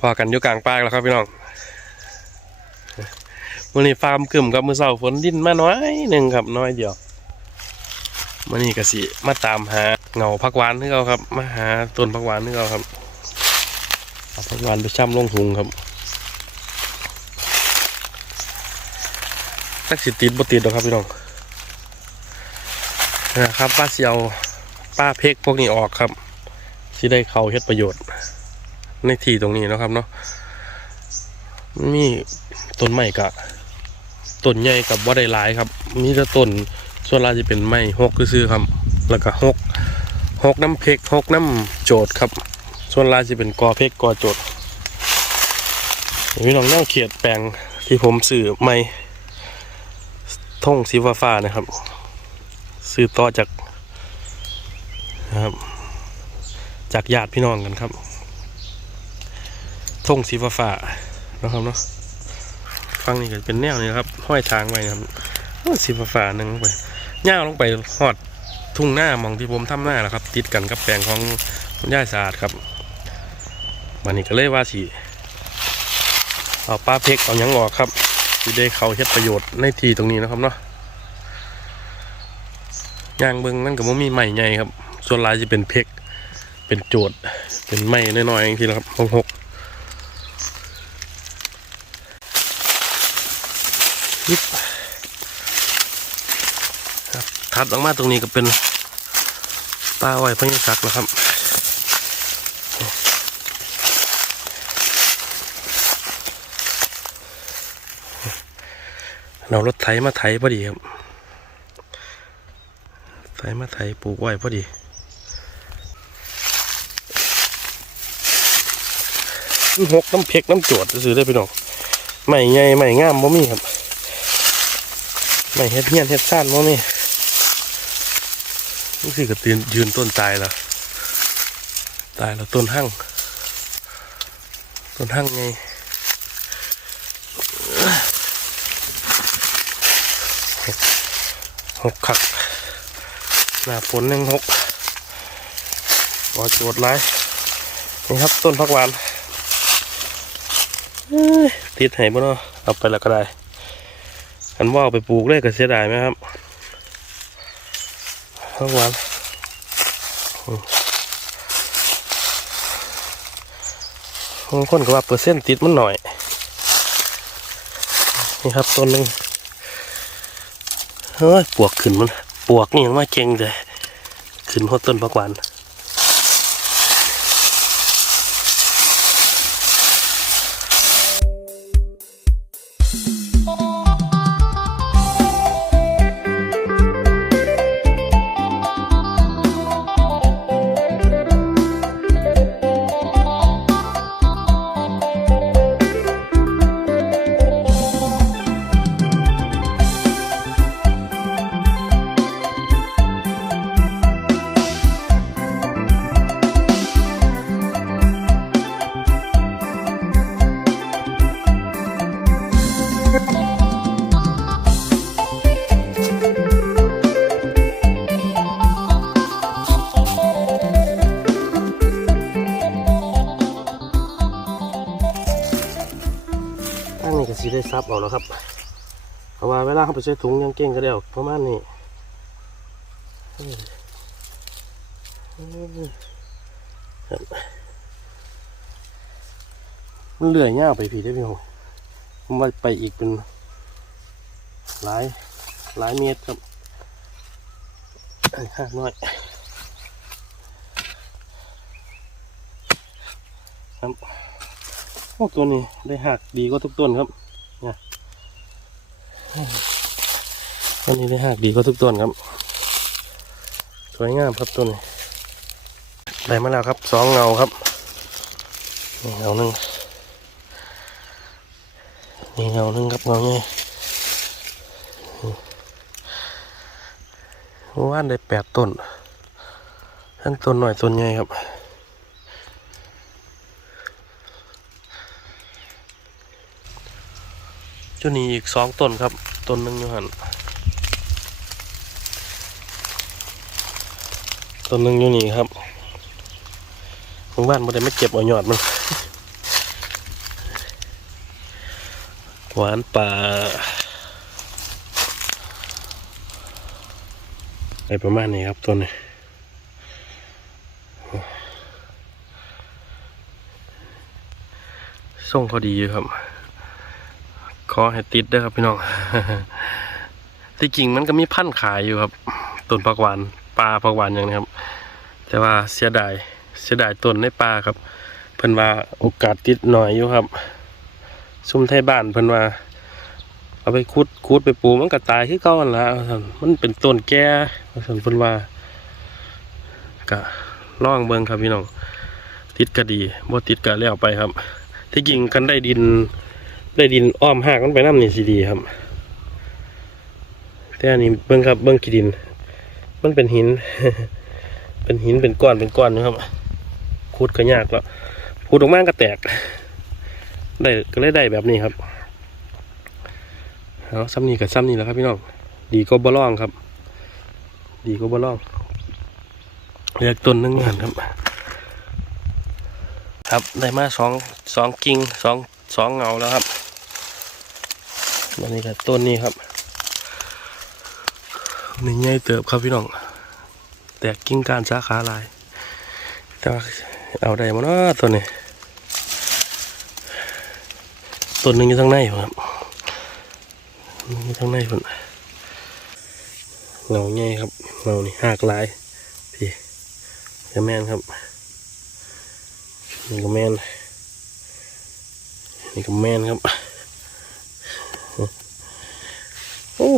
พอกันอยู่กลางป่าแล้วครับพี่น้องวันนี้ฟาร์มกึ่มกับมือเสาฝนดินมาน้อยหนึ่งครับน้อยเดียววันนี้ก็สิมาตามหาเงาพักหวานที่เขาครับ มาหาต้นพักหวานที่เขาครับเอาพักหวานไปช่ำลงถุงครับตักสิติดบ่ติดหรอกครับพี่น้องนะครับป้าเสียวป้าเพกพวกนี้ออกครับที่ได้เขาเฮ็ดประโยชน์ ในที่ตรงนี้นะครับเนาะมีต้นไม้กะต้นใหญ่กับว่าได้หลายครับ มีแต่ต้นส่วนหลายจะเป็นไม้หกซื้อครับ แล้วก็หกหกน้ำเพกหกน้ำโจดครับ ส่วนหลายจะเป็นกอเพกกอโจดพี่น้องนั่งเขียดแปลงที่ผมสื่อไม้ท่งสีฟ้าๆนะครับซื้อต่อจากนะครับจากญาติพี่น้องกันครับ ท่งสีฟ้าๆนะครับเนาะฟังนี่ก็เป็นแนวนี้ครับ ห้อยทางไว้นะครับสีฟ้าๆหนึงลงไปย่างลงไปหอดทุ่งหน้ามองที่ผมทำหน้าแหละครับ ติดกันกับแปลงของคุณย่าสะอาดครับวันนี้ก็เลยว่าสิเอาปลาเพกเอายังออกครับที่ได้เขาเฮ็ดประโยชน์ในทีตรงนี้นะครับเนาะย่างเบิ้งนั่นก็บ่มีใหม่ใหญ่ครับ ส่วนลายจะเป็นเพกเป็นโจทย์เป็นไม้น้อยๆอย่างที่นะครับหกหก ยิบครับถัดออกมาตรงนี้ก็เป็นป้าไว้พญศักดิ์นะครับเรารถไถมาไถพอดีครับไถมาไถปลูกไว้พอดีหกน้ำเพกน้ำจวดซื้อได้พี่น้องไม่ใหญ่ไม่งามบ่มีครับ ไม่เฮ็ดเฮียนเฮ็ดซ่านบ่มีนี่คือกระตือนยืนต้นตายแล้วตายแล้วต้นหั่งต้นหั่งไงหกขักหน้าฝนยังหกรอจวดไรนี่ครับต้นพักหวานเอ้ยติดให้บ่เนาะเอาไปแล้วก็ได้ อันว่าเอาไปปลูกเลยก็เสียดายไหมครับข้างวานอืมบางคนก็ว่าเปอร์เซ็นต์ติดมันหน่อย นี่ครับต้นหนึ่งเฮ้ยปวกขึ้นมัน ปวกนี่ยังมาเก่งเลย ขึ้นหัวต้นผักวานอัน นี้ก็สีได้ซับเอาแล้วครับเพราะว่าเวลาเขาไปใช้ถุงยังเก่งก็ได้ออกประมาณนี้มันเลื่อยยาไปพี่ได้พี่น้องผมว่าไปอีกเป็นหลายหลายเมตรครับข้างน้อยครับโอ้ตัวนี้ได้หักดีกว่าทุกต้นครับ ต้นนี้ได้หักดีกว่าทุกต้นครับ สวยงามครับต้นนี้ได้มาแล้วครับสองเงาครับนี่เงาหนึ่งนี่เงาหนึ่งครับเงาเนี่ยว่านได้แปดต้นทั้งต้นหน่อยต้นใหญ่ครับ จุนี้อีกสองต้นครับต้นหนึ่งอยู่หันต้นหนึ่งอยู่นี่ครับหมู่บ้านบ่ได้ไม่เก็บเอายอดมันหวานป่าอะไรประมาณนี้ครับตัวนี้ส่งเขาดีอยู่ครับ ขอให้ติดเด้อครับพี่น้องที่จริงมันก็มีพันขายอยู่ครับต้นผักหวานปลาผักหวานอย่างนี้ครับ แต่ว่าเสียดายเสียดายต้นในป่าครับ เพิ่นว่าโอกาสติดหน่อยอยู่ครับ ซุ่มไทยบ้านเพิ่นว่าเอาไปขุดขุดไปปูมันก็ตายคือเก่าหั่นละว่าซั่นมันเป็นต้นแก่ว่าซั่นเพิ่นว่าก็ล่องเบิงครับพี่น้องติดก็ดีบ่ติดก็แล้วไปครับ ที่จริงกันได้ดิน ได้ดินอ้อมหากมันไปน้ำนี่สิดีครับ แต่อันนี้เบิ่งครับเบิ่งขี้ดิน มันเป็นหิน เป็นหินเป็นก้อนเป็นก้อนนะครับขุดก็ยากแล้วขุดออกมาก็แตก ได้ก็เลยได้แบบนี้ครับเอาซ้ำนี่กับซ้ำนี่แล้วครับพี่น้อง ดีก็บ่ล่องครับ ดีก็บ่ล่องเลือกต้นนึงหันครับ ครับได้มาสองสองกิ่งสองสองเงาแล้วครับ อันนี้ก็ต้นนี้ครับนี่ใหญ่เติบครับพี่น้อง แตกกิ่งการสาขาลายแต่ว่าเอาได้มาเนาะตัวนี้ต้นหนึ่งอยู่ทางในครับอยู่ทางในพุ่นเงาใหญ่ครับเงานี่หากลายพี่จะแมนครับนี่ก็แมนนี่ก็แมนครับ โอ้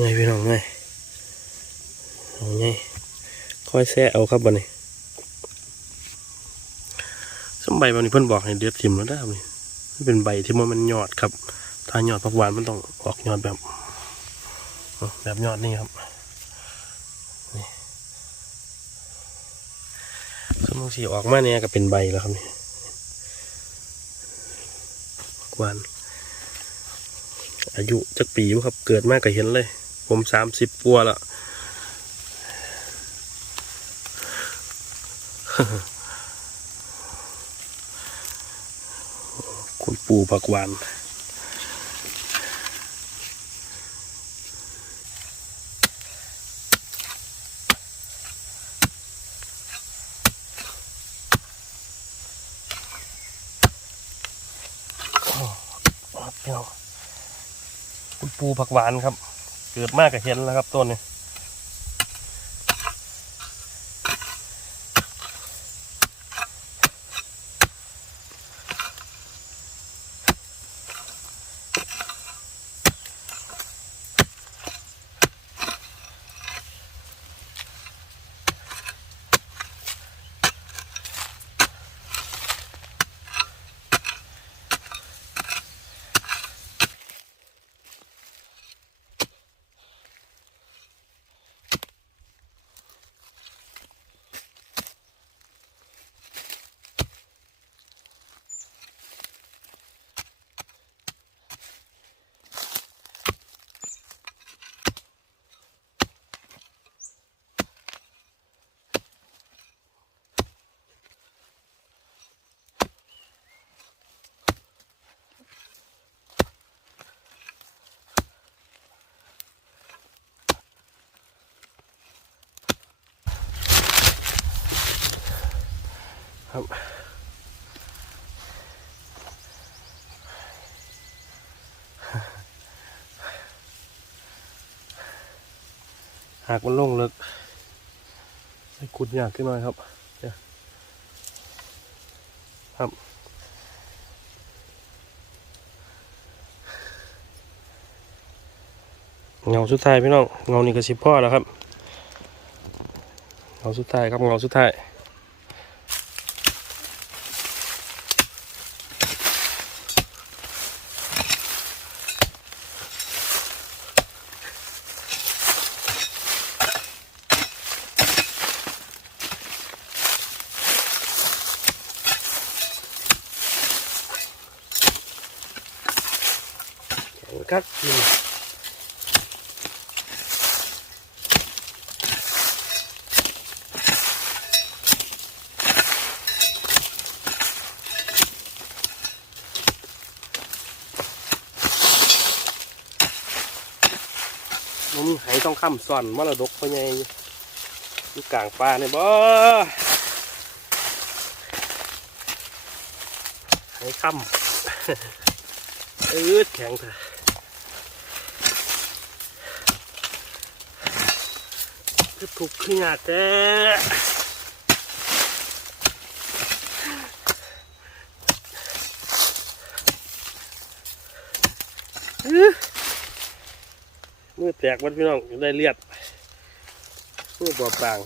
ไงพี่น้องไงเอาไงค่อยแซะเอาครับบันนี้สมใบแบบนี้เพิ่นบอกให้เด็ดทิมแล้วได้ครับนี่มันเป็นใบที่มันมันยอดครับ ถ้ายอดผักหวานมันต้องออกยอดแบบ แบบยอดนี่ครับนี่สมมติสีออกมาเนี่ยก็เป็นใบแล้วครับนี่ผักหวานอายุจักปีบ่ครับ เกิดมากก็เห็นเลย ผมสามสิบปัวแล้วคุณปู่ผักหวานคุณปูผักหวานครับ เกิดมากกับเห็นแล้วครับต้นนี้ หากมันลงเลิกให้ขุดยากขึ้นหน่อยครับเดี๋ยวครับเงาสุดท้ายพี่น้องเงานี่ก็สิพ่อแล้วครับเงาสุดท้ายครับเงาสุดท้าย ครับนี่ ไหายต้องค้ำซ่อนมรดกพ่อใหญ่อยู่กลางป่าเนี่ยบ่ไหค้ำเออแข็งเถอะคือถูกขึ้นยากแท้อื้อ มือแตกวันพี่น้องได้เลียดมือบอบปาง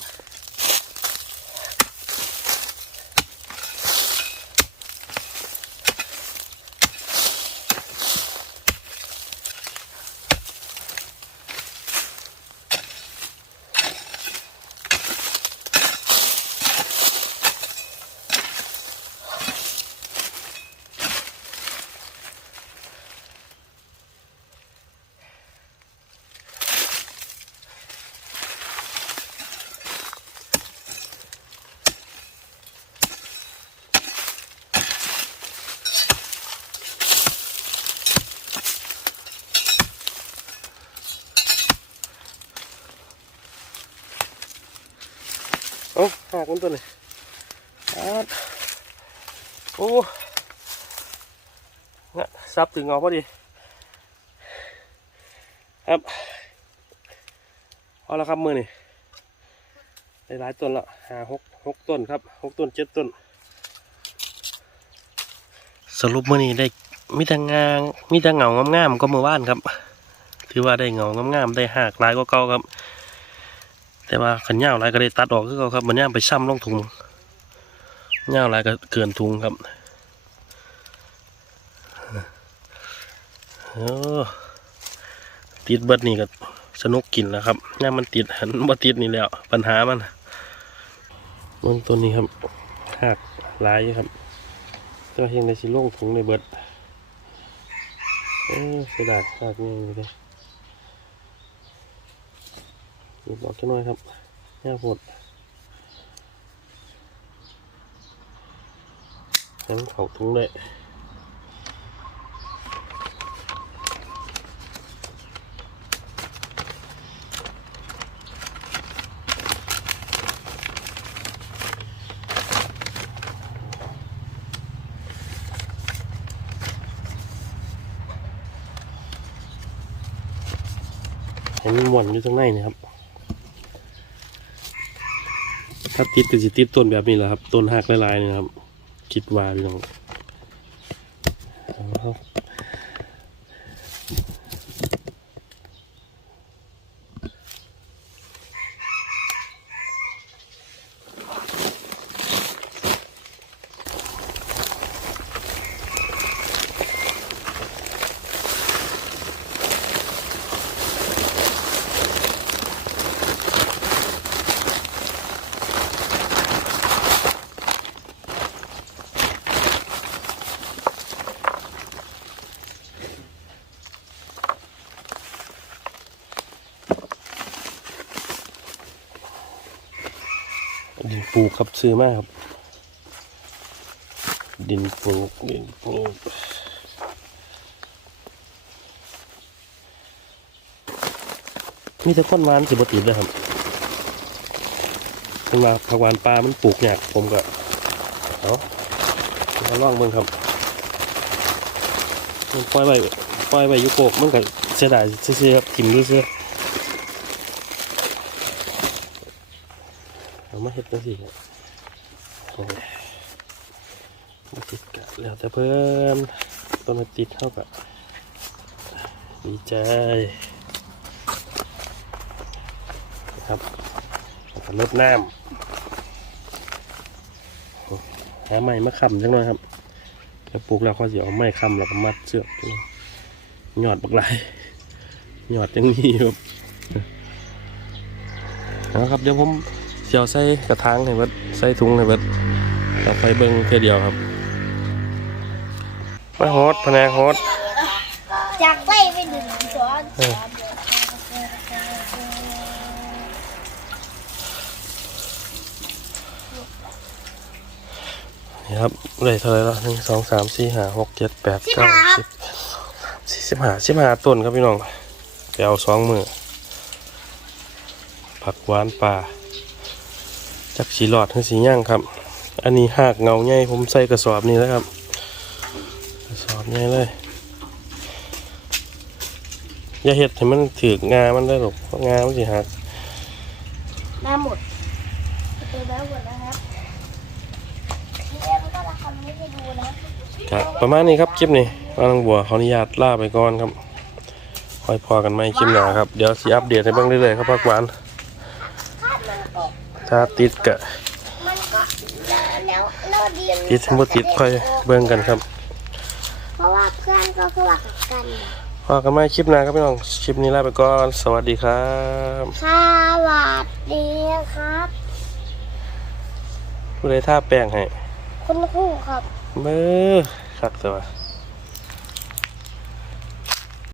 โอ้หักมันตัวนี้อาดโอ้เนี่ยซับถึงเอาพอดี ครับ เอาละครับมือนี่ได้หลายต้นละหาหกหกต้นครับหกต้นเจ็ดต้น สรุปมือนี้ได้มีแต่งางมีแต่เงางามๆก็มือว่านครับ ถือว่าได้เงางามๆได้หากหลายกว่าเก่าครับ แต่ว่าขันยาวลายก็ได้ตัดออกคือเขาครับมันย่ามไปซ้ำลงถุงยาวลายก็เกินถุงครับเออติดเบิดนี่ก็สนุกกินแล้วครับย่ามมันติดหันบ่ติดนี่แล้ว ปัญหามันเบื้องต้นนี้ครับหากลายครับเจ้าเฮงในสิล่งถุงในเบิดเออเสียดายหากนี่เลย หยิบออกแค่น้อยครับย่าปวดยังเขาถุงเลยเห็นมันหม่อนอยู่ตรงในนี่ครับ ถ้าติดก็สิติดต้นแบบนี้แหละครับ ต้นหักหลายๆนี่ครับ คิดว่าพี่น้อง ปลูกครับซื้อมากครับ ดินปลูกดินปลูกมีแต่ต้นวานสิบติดเลยครับถึงมาผักหวานปลา มันปลูกเนี่ยากผมก็เอามาล่องเบิ่งครับมันปล่อยไว้ปล่อยไว้อยุโกกมันก็เสียดายซื่อๆครับกินซื่อๆเอามา เห็ดจังสิมาติดกะแล้วแต่เพื่อนต้นมันติดเท่ากับดีใจนะครับลดน้ำหาไม้มาค้ำจังหน่อยครับแล้วปลูกแล้วเขาจะเอาไม้ค้ำแล้วก็มัดเชือกจังหน่อยหยอดบักไหลายหยอดยังมีครับนะครับเดี๋ยวผม จียวใส่กระถางให้เบิดใส่ถุงให้เบิดต่อไปเบิ้งแค่เดียวครับมาโฮดพะแนงโฮดจากไล่ไปหนึ่งสองเออนี่ครับเลยเท่าไหรแล้วหนึ่งสองสามสี่ห้าหกเจ็ดแปดเก้าสิบสี่สิบห้าสิบห้าต้นครับพี่น้องไปเอาสองมือผักหวานป่า จักสีหลอดทั้งสีย่างครับ อันนี้หากเงาใหญ่ผมใส่กระสอบนี่แล้วครับ กระสอบใหญ่เลย อย่าเห็ดให้มันถือกงามันได้หรอกเพราะงามันสิหักมาหมดไปมาหมดนะครับพี่เอ็มก็ละคำไม่ได้ดูนะครับประมาณนี้ครับคลิปนี้น้องบัวขออนุญาตลาไปก่อนครับคอยพอกันไหมคลิปหน้าครับ เดี๋ยวสิอัปเดตให้เบ้างเรื่อยๆครับพักหวานถ้ามันตก ถ้าติดกะมันก็แล้วแล้วดินติดทั้งหมดติดค่อยเบิ่งกันครับ เพราะว่าเพื่อนก็คือว่ากันพอกันไหมคลิปหน้าครับพี่น้อง คลิปนี้ลาไปก่อน สวัสดีครับ สวัสดีครับผู้ใดท่าแป้งให้คุณครูครับเมื่อคักแต่ว่า